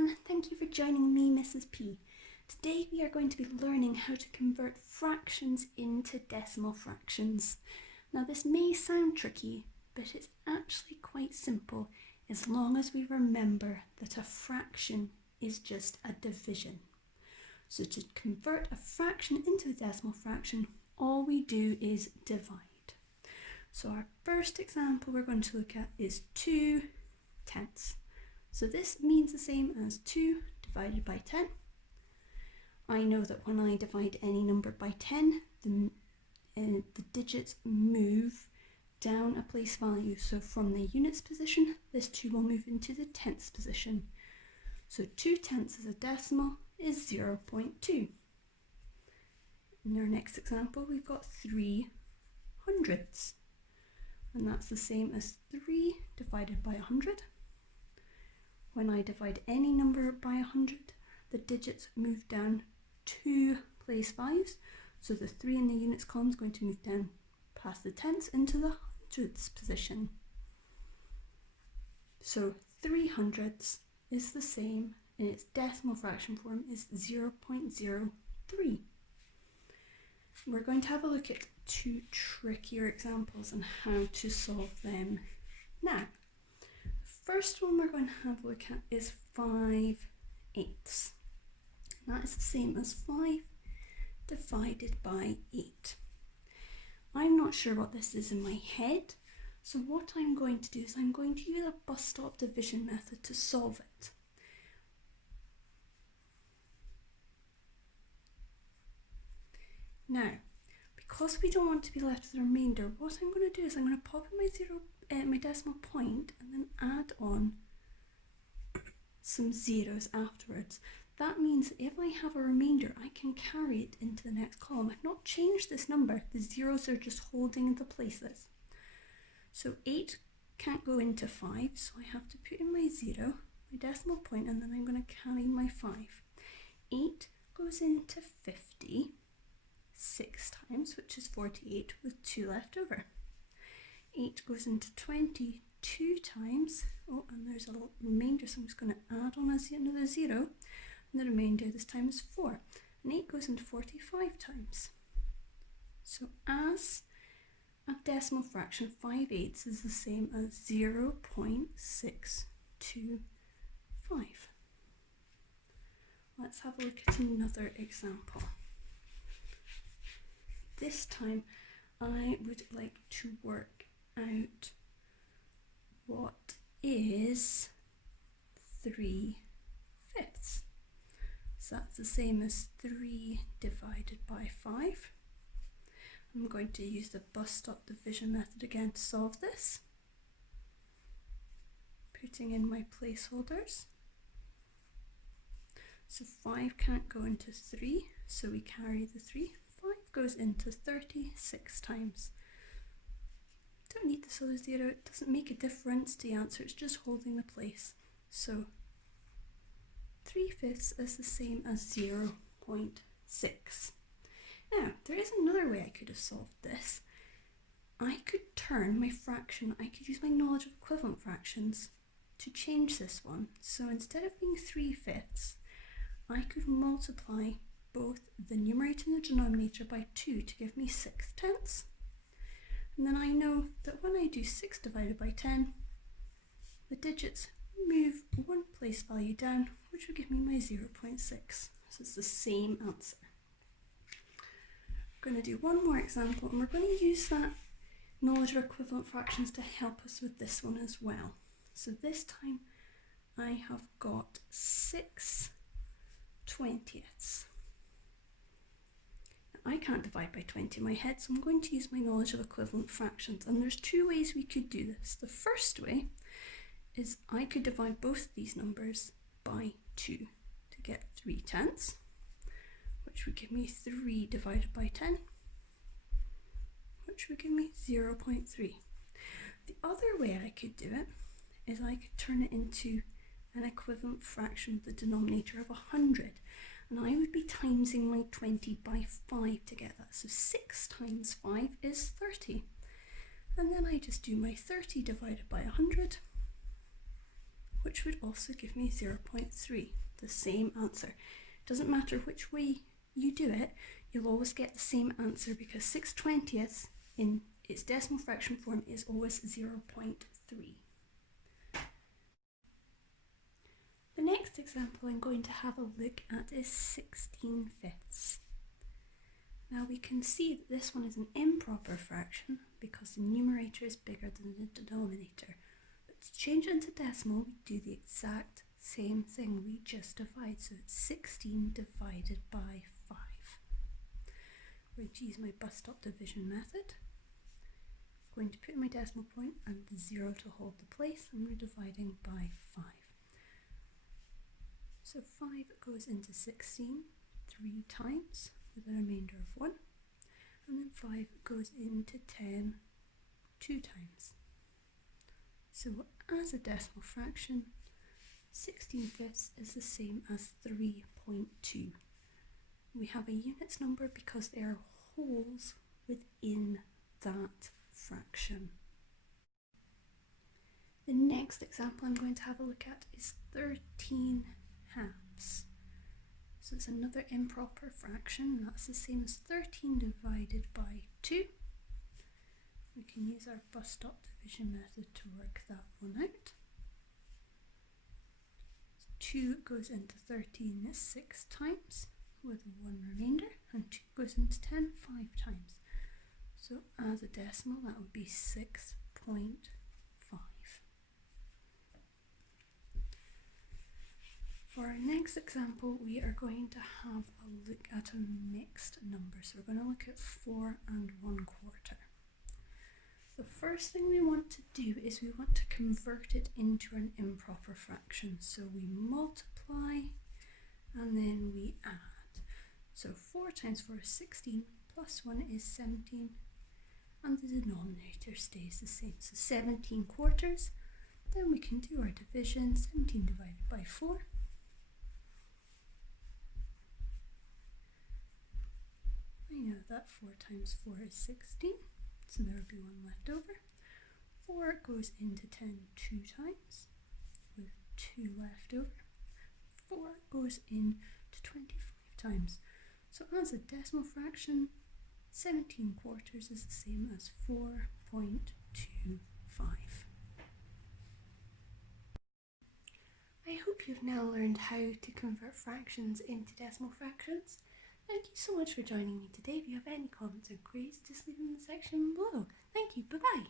everyone, thank you for joining me, Mrs. P. Today we are going to be learning how to convert fractions into decimal fractions. Now this may sound tricky, but it's actually quite simple as long as we remember that a fraction is just a division. So to convert a fraction into a decimal fraction, all we do is divide. So our first example we're going to look at is 2 tenths. So this means the same as 2 divided by 10. I know that when I divide any number by 10, the digits move down a place value. So from the units position, this 2 will move into the tenths position. So 2 tenths as a decimal is 0.2. In our next example, we've got 3 hundredths. And that's the same as 3 divided by 100. When I divide any number by 100, the digits move down 2 place values. So the 3 in the units column is going to move down past the tenths into the hundredths position. So 3 hundredths is the same in its decimal fraction form is 0.03. We're going to have a look at 2 trickier examples and how to solve them now. The first one we're going to have a look at is 5/8. That is the same as 5 divided by 8. I'm not sure what this is in my head, so what I'm going to do is I'm going to use a bus stop division method to solve it. Now, because we don't want to be left with a remainder, what I'm going to do is I'm going to pop in my decimal point and then add on some zeros afterwards. That means that if I have a remainder, I can carry it into the next column. I've not changed this number, the zeros are just holding the places. So 8 can't go into 5, so I have to put in my 0, my decimal point, and then I'm going to carry my 5. 8 goes into 50 6 times, which is 48, with 2 left over. 8 goes into 22 times, and there's a remainder, so I'm just going to add on another 0, and the remainder this time is 4. And 8 goes into 45 times. So as a decimal fraction, 5/8 is the same as 0.625. Let's have a look at another example. This time I would like to work out what is 3/5. So that's the same as 3 divided by 5. I'm going to use the bus stop division method again to solve this. Putting in my placeholders. So 5 can't go into 3, so we carry the 3. 5 goes into 36 times. Don't need this other 0, it doesn't make a difference to the answer, it's just holding the place. So 3/5 is the same as 0.6. Now, there is another way I could have solved this. I could turn my fraction, I could use my knowledge of equivalent fractions to change this one. So instead of being 3/5, I could multiply both the numerator and the denominator by 2 to give me 6 tenths. And then I know that when I do 6 divided by 10, the digits move 1 place value down, which will give me my 0.6. So it's the same answer. I'm going to do one more example, and we're going to use that knowledge of equivalent fractions to help us with this one as well. So this time I have got 6/20. I can't divide by 20 in my head, so I'm going to use my knowledge of equivalent fractions, and there's 2 ways we could do this. The first way is I could divide both these numbers by 2 to get 3/10, which would give me 3 divided by 10, which would give me 0.3. The other way I could do it is I could turn it into an equivalent fraction with the denominator of 100. And I would be timesing my 20 by 5 to get that. So 6 times 5 is 30. And then I just do my 30 divided by 100, which would also give me 0.3, the same answer. Doesn't matter which way you do it, you'll always get the same answer because 6/20 in its decimal fraction form is always 0.3. The next example I'm going to have a look at is 16/5. Now we can see that this one is an improper fraction because the numerator is bigger than the denominator. But to change it into decimal, we do the exact same thing, we just divide. So it's 16 divided by 5. I'm going to use my bus stop division method. I'm going to put in my decimal point and the 0 to hold the place, and we're dividing by 5. So 5 goes into 16 3 times with a remainder of 1, and then 5 goes into 10 2 times. So as a decimal fraction, 16/5 is the same as 3.2. We have a units number because there are wholes within that fraction. The next example I'm going to have a look at is 13/2. So it's another improper fraction, that's the same as 13 divided by 2. We can use our bus stop division method to work that one out. 2 goes into 13 6 times with 1 remainder, and 2 goes into 10 5 times. So as a decimal, that would be 6.5. For our next example, we are going to have a look at a mixed number. So we're going to look at 4 1/4. The first thing we want to do is we want to convert it into an improper fraction. So we multiply and then we add. So 4 times 4 is 16, plus 1 is 17, and the denominator stays the same. So 17/4. Then we can do our division, 17 divided by 4. I know that 4 times 4 is 16, so there will be 1 left over. 4 goes into 10 2 times, with 2 left over. 4 goes into 25 times. So as a decimal fraction, 17/4 is the same as 4.25. I hope you've now learned how to convert fractions into decimal fractions. Thank you so much for joining me today. If you have any comments or queries, just leave them in the section below. Thank you. Bye-bye.